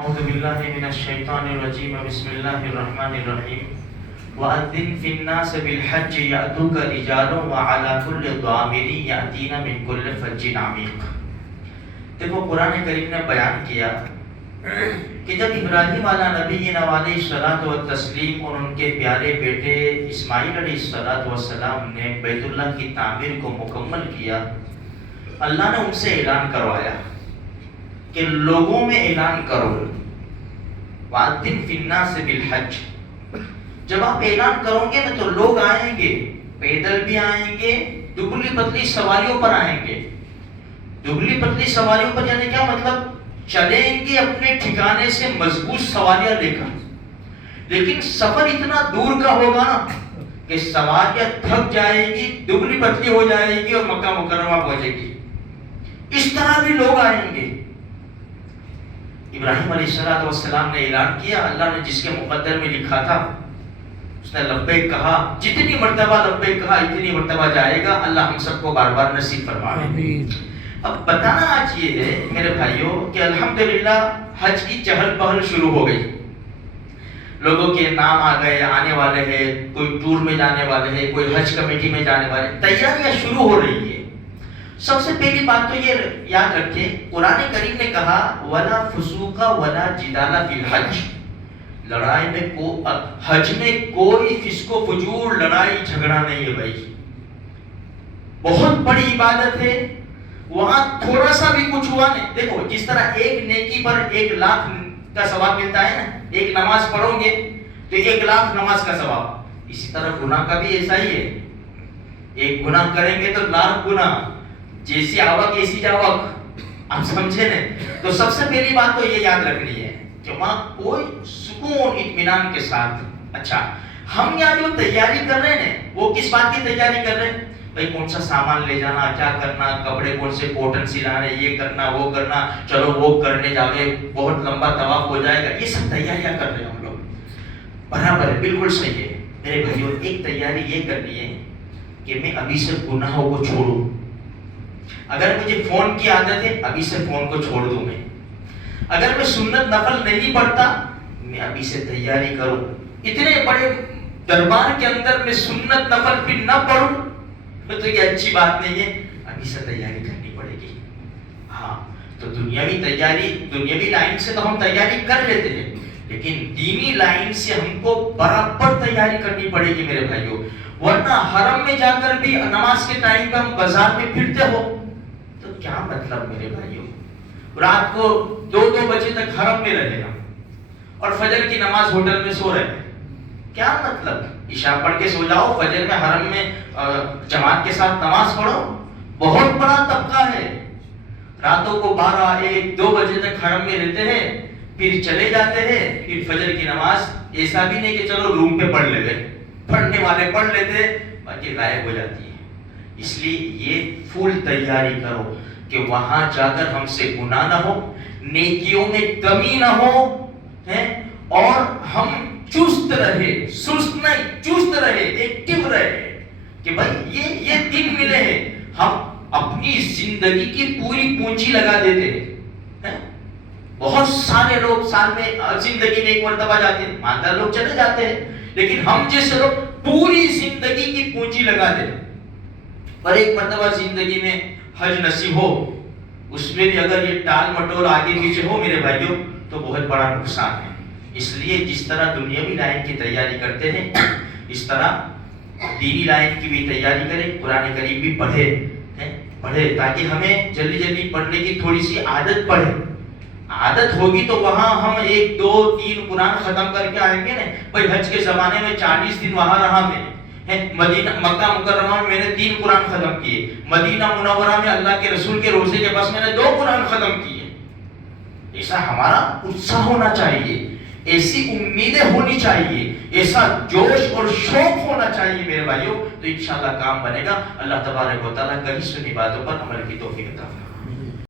اعوذ باللہ من الشیطان الرجیم بسم اللہ الرحمن الرحیم وَأَذِّن فِي النَّاسِ بِالْحَجِّ يَأْتُوكَ رِجَالٌ وَعَلَى كُلِّ ضَامِرٍ يَأْتِينَ مِنْ كُلِّ فَجٍّ عَمِيقٍ۔ دیکھو قرآن کریم نے بیان کیا کہ جب ابراہیم علیہ نبی علیہ الصلوۃ والتسلیم اور ان کے پیارے بیٹے اسماعیل علیہ الصلوۃ والسلام نے بیت اللہ کی تعمیر کو مکمل کیا، اللہ نے ان سے اعلان کروایا کہ لوگوں میں اعلان کرو، وَأَذِّن فِي النَّاسِ بِالْحَجِّ۔ جب آپ اعلان کرو گے نا تو لوگ آئیں گے، پیدل بھی آئیں گے، دبلی پتلی سواریوں پر آئیں گے۔ دبلی پتلی سواریوں پر یعنی کیا مطلب؟ چلیں گے اپنے ٹھکانے سے مضبوط سواریاں لے کر، لیکن سفر اتنا دور کا ہوگا نا کہ سواریاں تھک جائے گی، دبلی پتلی ہو جائے گی اور مکہ مکرمہ پہنچے گی۔ اس طرح بھی لوگ آئیں گے۔ ابراہیم علیہ السلام نے اعلان کیا، اللہ نے جس کے مقدر میں لکھا تھا اس نے لبیک کہا، جتنی مرتبہ لبیک کہا اتنی مرتبہ جائے گا۔ اللہ ہم سب کو بار بار نصیب فرمائے۔ اب بتانا آج یہ ہے میرے بھائیوں کہ الحمدللہ حج کی چہل پہل شروع ہو گئی، لوگوں کے نام آ گئے، آنے والے ہیں، کوئی ٹور میں جانے والے ہیں، کوئی حج کمیٹی میں جانے والے، تیاریاں شروع ہو رہی ہے۔ سب سے پہلی بات تو یہ یاد رکھیں، قرآن کریم نے کہا وَلَا فُسُوقَ وَلَا جِدَالَ فِي الْحَجِّ، لڑائی میں حج میں کوئی فسق و فجور، لڑائی جھگڑا نہیں ہے بھائی۔ بہت بڑی عبادت ہے، وہاں تھوڑا سا بھی کچھ ہوا نہیں۔ دیکھو جس طرح ایک نیکی پر 1,00,000 کا ثواب ملتا ہے نا، ایک نماز پڑھو گے تو 1,00,000 نماز کا ثواب، اسی طرح گناہ کا بھی ایسا ہی ہے، ایک گناہ کریں گے تو 1,00,000 گناہ، جیسی آوک ایسی جاوک، آپ سمجھے نا؟ تو سب سے پہلی بات تو یہ یاد رکھنی ہے کہ وہاں کوئی سکون اطمینان کے ساتھ۔ اچھا، ہم یہاں جو تیاری کر رہے ہیں وہ کس بات کی تیاری کر رہے ہیں؟ بھائی کون سا سامان لے جانا، کیا کرنا، کپڑے کون سے کاٹن سلانے، یہ کرنا وہ کرنا، چلو وہ کرنے جاوے، بہت لمبا طواف ہو جائے گا، یہ سب تیاریاں کر رہے ہیں ہم لوگ۔ برابر ہے، بالکل صحیح ہے میرے بھائیوں۔ ایک تیاری یہ کرنی ہے کہ میں ابھی سے گناہوں کو چھوڑوں۔ اگر مجھے فون کی عادت ہے ابھی سے فون کو چھوڑ دوں میں۔ اگر میں سنت نفل نہیں پڑھتا میں ابھی سے تیاری کروں۔ اتنے بڑے دربار کے اندر میں سنت نفل بھی نہ پڑھوں تو یہ اچھی بات نہیں ہے، ابھی سے تیاری کرنی پڑے گی۔ ہاں تو دنیاوی تیاری، دنیاوی لائن سے تو ہم تیاری کر لیتے ہیں، لیکن دینی لائن سے ہم کو برابر تیاری کرنی پڑے گی میرے بھائیوں، ورنہ حرم میں جا کر بھی نماز کے ٹائم پہ ہم بازار میں پھرتے ہو تو کیا مطلب میرے بھائیوں؟ رات کو 2 بجے تک حرم میں رہے ہم اور فجر کی نماز ہوٹل میں سو رہے ہیں، کیا مطلب؟ عشاء پڑھ کے سو جاؤ، فجر میں حرم میں جماعت کے ساتھ نماز پڑھو۔ بہت بڑا طبقہ ہے، راتوں کو 12، 1، 2 بجے تک حرم میں رہتے ہیں، پھر چلے جاتے ہیں، پھر فجر کی نماز ایسا بھی نہیں کہ چلو روم پہ پڑھ لیتے، پڑھنے والے پڑھ لیتے باقی غائب ہو جاتی ہے۔ اس لیے یہ فل تیاری کرو کہ وہاں جا کر ہم سے گناہ نہ ہو، نیکیوں میں کمی نہ ہو، اور ہم چست رہے، سست نہیں، چست رہے، ایکٹیو رہے کہ بھائی یہ دن ملے ہیں، ہم اپنی زندگی کی پوری پونجی لگا دیتے ہیں۔ بہت سارے لوگ سال میں زندگی میں 1 مرتبہ جاتے ہیں، ماندار لوگ چلے جاتے ہیں، لیکن ہم جیسے لوگ پوری زندگی کی پونجی لگا دیں اور 1 مرتبہ زندگی میں حج نصیب ہو، اس میں بھی اگر یہ ٹال مٹول آگے پیچھے ہو میرے بھائیوں تو بہت بڑا نقصان ہے۔ اس لیے جس طرح دنیاوی لائن کی تیاری کرتے ہیں اس طرح دینی لائن کی بھی تیاری کریں، قرآن کریم بھی پڑھے تاکہ ہمیں جلدی جلدی پڑھنے کی تھوڑی سی عادت پڑے۔ عادت ہوگی تو وہاں ہم 1، 2، 3 قرآن ختم کر کے آئیں گے نا۔ بھائی حج کے زمانے میں 40 دن وہاں رہا میں، مدینہ مکہ مکرمہ میں نے 3 قرآن ختم کیے، مدینہ منورہ میں اللہ کے رسول کے روزے کے پاس میں نے 2 قرآن ختم کیے۔ ایسا ہمارا اتساہ ہونا چاہیے، ایسی امیدیں ہونی چاہیے، ایسا جوش اور شوق ہونا چاہیے میرے بھائیوں، تو انشاءاللہ کام بنے گا۔ اللہ تبارک و تعالیٰ کہیں سنی باتوں پر عمل کی توفیق عطا فرمائے۔